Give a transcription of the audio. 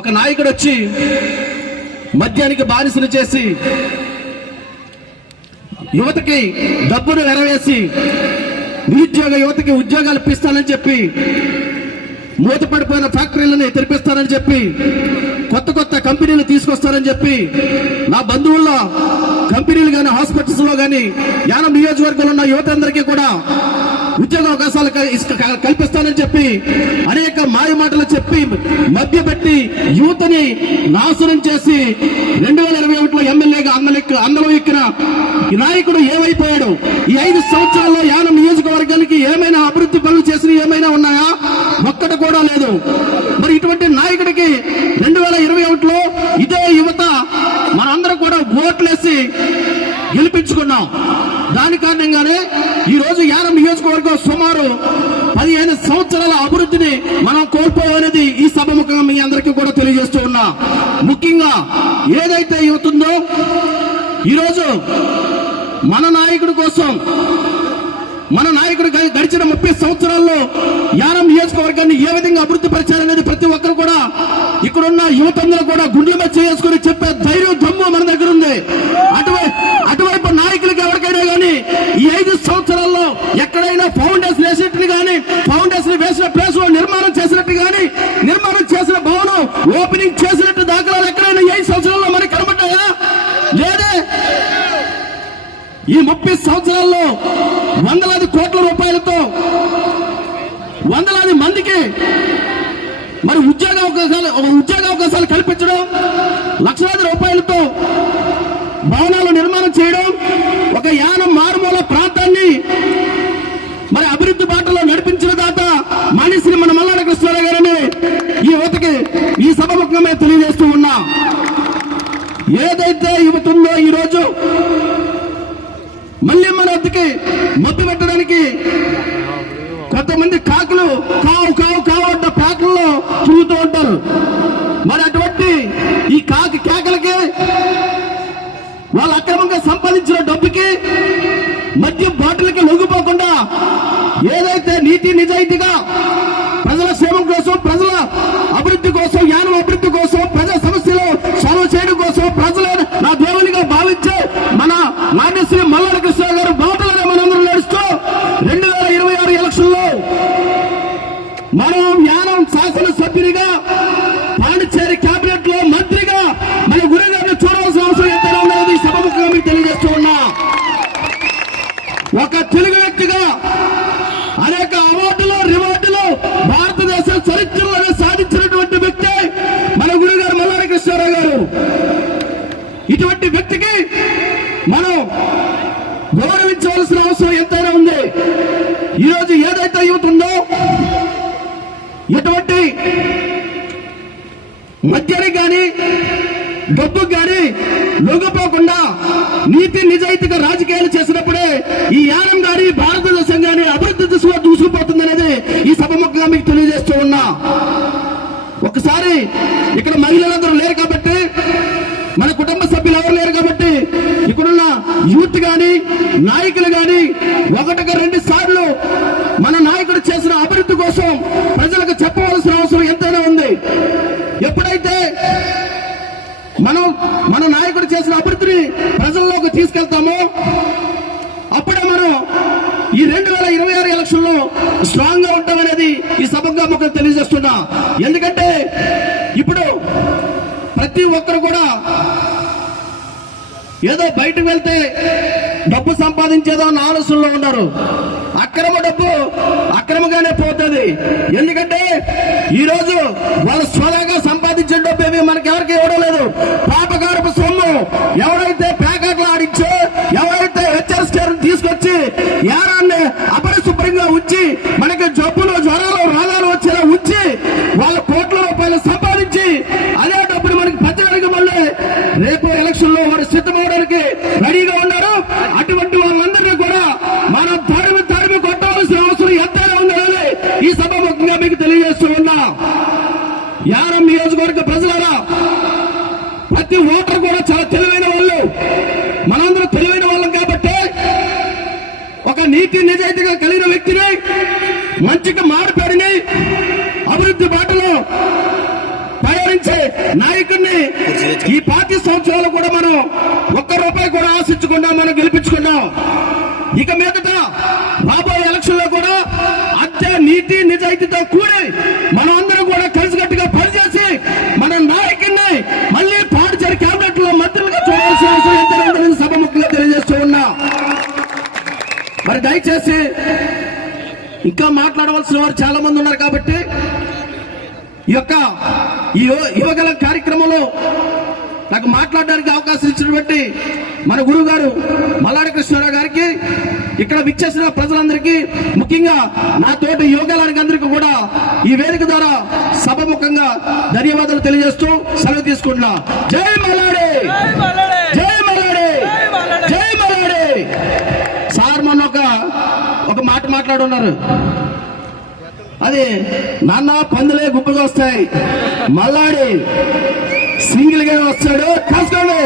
ఒక నాయకుడు వచ్చి మద్యానికి బానిసలు చేసి యువతకి డబ్బును ఎరవేసి నిరుద్యోగ యువతకి ఉద్యోగాలు ఇప్పిస్తానని చెప్పి మూతపడిపోయిన ఫ్యాక్టరీలను తెరిపిస్తానని చెప్పి కొత్త కొత్త కంపెనీలు తీసుకొస్తారని చెప్పి నా బంధువుల్లో కంపెనీలు కానీ హాస్పిటల్స్ లో కానీ యానం నియోజకవర్గంలో ఉన్న యువత అందరికీ కూడా ఉద్యోగ అవకాశాలు కల్పిస్తానని చెప్పి అనేక మాయ మాటలు చెప్పి మభ్యపెట్టి యువతని నాశనం చేసి 2021లో ఎమ్మెల్యేగా అందలో ఎక్కిన ఈ నాయకుడు ఏమైపోయాడు? ఈ 5 సంవత్సరాల్లో యానం నియోజకవర్గానికి ఏమైనా అభివృద్ధి పనులు చేసినవి ఏమైనా ఉన్నాయా? ఒక్కటి కూడా లేదు. మరి ఇటువంటి నాయకుడికి 2021లో ఇదే యువత మనందరం కూడా ఓట్లేసి గెలిపించుకున్నాం. దాని కారణంగానే ఈ రోజు యానం నియోజకవర్గం సుమారు 15 సంవత్సరాల అభివృద్ధిని మనం కోల్పోవనేది ఈ సభముఖంగా మీ అందరికీ కూడా తెలియజేస్తూ ఉన్నా. ముఖ్యంగా ఏదైతే యువత ఉందో ఈరోజు మన నాయకుడి కోసం మన నాయకుడు గడిచిన 30 సంవత్సరాల్లో యానం నియోజకవర్గాన్ని ఏ విధంగా అభివృద్ధి పరిచారనేది ప్రతి ఒక్కరు కూడా ఇక్కడున్న యువతందరూ కూడా గుండెల మీద చేసుకుని చెప్పే ధైర్యం దమ్ము మన దగ్గర ఉంది. అటువైపు నాయకులకి ఎవరికైనా కానీ ఈ 5 సంవత్సరాల్లో ఎక్కడైనా ఫౌండేషన్ వేసినట్టు కానీ ఫౌండేషన్ వేసిన ప్లేస్ లో నిర్మాణం చేసినట్టు కానీ నిర్మాణం చేసిన భవనం ఓపెనింగ్ చేసినట్టు దాఖలాలు ఎక్కడైనా 5 సంవత్సరాల్లో మనకి కనబడ్డాయా? లేదే. ఈ 30 సంవత్సరాల్లో వందలాది కోట్ల రూపాయలతో వందలాది మందికి మరి ఉద్యోగ అవకాశాలు కల్పించడం, లక్షలాది రూపాయలతో భవనాలు నిర్మాణం చేయడం, ఒక యానం మారుమూల ప్రాంతాన్ని మరి అభివృద్ధి బాటలో నడిపించిన దాత మనిషిని మన మల్లాడ కృష్ణారావు గారని ఈ యువతకి ఈ సభముఖంగా తెలియజేస్తూ ఉన్నా. ఏదైతే యువత ఉందో ఈ రోజు మళ్ళీ మన వద్దకి మబ్బు పెట్టడానికి కొంతమంది కాకులు కావు కావు కావు అంట ప్యాకుల్లో తిరుగుతూ ఉంటారు. మరి అటువంటి ఈ కాకి కేకలకి వాళ్ళు అక్రమంగా సంపాదించిన డబ్బుకి మద్యం బాటిల్కి లొంగిపోకుండా ఏదైతే నీతి నిజాయితీగా ప్రజల క్షేమం కోసం ప్రజల అభివృద్ధి కోసం యానం అభివృద్ధి కోసం ప్రజల సమస్యలు సాల్వ్ చేయడం కోసం ప్రజల నా దేవునిగా భావించే మన మాన్యశ్రీ మల్లాడ కృష్ణ గారు బాటలుగా మనందరం నడుస్తూ 2026 ఎలక్షన్లో మనం యానం శాసనసభ్యునిగా పాండిచేరి కేబినెట్ లో మంత్రిగా మన గురుగారిని చూడవలసిన అవసరం ఎంతైనా ఉన్నది సభముఖంగా మీకు తెలియజేస్తూ ఉన్నా. ఒక తెలుగు వ్యక్తిగా అనేక అవార్డులు రివార్డులు భారతదేశ చరిత్రలో సాధించినటువంటి వ్యక్తి మన గురుగారు మల్లాడ కృష్ణారావు గారు. ఇటువంటి వ్యక్తికి మనం గౌరవించవలసిన అవసరం ఎంతైనా ఉంది. ఈరోజు ఏదైతే యువత ఉందో ఎటువంటి మద్యానికి కానీ డబ్బుకు కానీ లొంగిపోకుండా నీతి నిజాయితీగా రాజకీయాలు చేసినప్పుడే ఈ యానం గారి భారతదేశం గారి అభివృద్ధి దిశగా దూసుకుపోతుందనేది ఈ సభముఖంగా మీకు తెలియజేస్తూ ఉన్నా. ఒకసారి ఇక్కడ మహిళలందరూ లేరు కాబట్టి మన కుటుంబ సభ్యులు ఎవరు లేరు కాబట్టి ఇక్కడున్న యూత్ గాని నాయకులు గాని 1-2 సార్లు మన నాయకుడు చేసిన అభివృద్ధి కోసం ప్రజలకు చెప్పవలసిన అవసరం ఎంతైనా ఉంది. ఎప్పుడైతే మన నాయకుడు చేసిన అభివృద్ధిని ప్రజల్లోకి తీసుకెళ్తామో అప్పుడే మనం ఈ 2026 ఎలక్షన్ లో స్ట్రాంగ్ గా ఉంటామనేది ఈ సభగా మాకు తెలియజేస్తున్నా. ఎందుకంటే ఇప్పుడు ప్రతి ఒక్కరు కూడా ఏదో బయటకు వెళ్తే డబ్బు సంపాదించేదో అన్న ఆలోచనలో ఉన్నారు. అక్రమ డబ్బు అక్రమంగానే పోతుంది. ఎందుకంటే ఈ రోజు వాళ్ళు స్వతహాగా సంపాదించిన డబ్బు ఏమి మనకెవరికి ఇవ్వడం లేదు. పాపకారపు సొమ్ము ఎవరైతే ప్యాకెట్లు ఆడించో ఎవరైతే హెచ్ఆర్ తీసుకొచ్చి యానాన్ని అపరిశుభ్రంగా ఉంచి మనకి జబ్బులు జ్వరాలు రోగాలు వచ్చేలా ఉంచి వాళ్ళ కోట్ల రూపాయలు సంపాదించి అదే డబ్బులు మనకి పంచడానికి మళ్ళీ రేపు ఎలక్షన్ లో వారు సిద్ధమవడానికి రెడీగా ఉన్నారు. అటువంటి వాళ్ళందరినీ కూడా మనం తరిమి కొట్టవలసిన అవసరం ఎంతైనా ఉందని ఈ సభ ముఖ్యంగా మీకు తెలియజేస్తూ ఉన్నా. యానం నియోజకవర్గ ప్రజలారా, ప్రతి ఓటర్ కూడా చాలా తెలివైన వాళ్ళు. మనందరూ తెలివైన వాళ్ళం కాబట్టి ఒక నీతి నిజాయితీగా కలిగిన వ్యక్తిని మంచిగా మారిపడిని అభివృద్ధి బాటలో పయనించే నాయకుడిని ఈ 5 సంవత్సరాలు కూడా మనం ₹1 కూడా ఆశించకుండా మనం గెలిపించుకున్నాం. ఇక మీదట రాబోయే ఎలక్షన్ లో కూడా అత్య నీతి నిజాయితీతో కూడి మనం అందరం కూడా కలిసికట్టుగా పనిచేసి మన నాయకుడిని మళ్ళీ పాడిచేరి కేబినెట్ లో మంత్రులుగా చూడాల్సిన అవసరం ఎంతైనా సభముఖంగా తెలియజేస్తూ ఉన్నా. మరి దయచేసి ఇంకా మాట్లాడవలసిన వారు చాలా మంది ఉన్నారు కాబట్టి ఈ యువగల కార్యక్రమంలో నాకు మాట్లాడడానికి అవకాశం ఇచ్చినటువంటి మన గురువు గారు మల్లాడి కృష్ణారావు గారికి, ఇక్కడ విచ్చేసిన ప్రజలందరికీ, ముఖ్యంగా నా తోటి యోగాలానికి అందరికీ కూడా ఈ వేదిక ద్వారా సభముఖంగా ధన్యవాదాలు తెలియజేస్తూ సెలవు తీసుకుంటున్నా. జై మల్లాడి, జై మల్లాడి, జై మల్లాడి. సార్ మొన్న ఒక మాట మాట్లాడున్నారు, అది నాన్న పందులే గుంపుగా వస్తాయి, మల్లాడి సింగిల్ గా వస్తాడు, కాసుకోండి.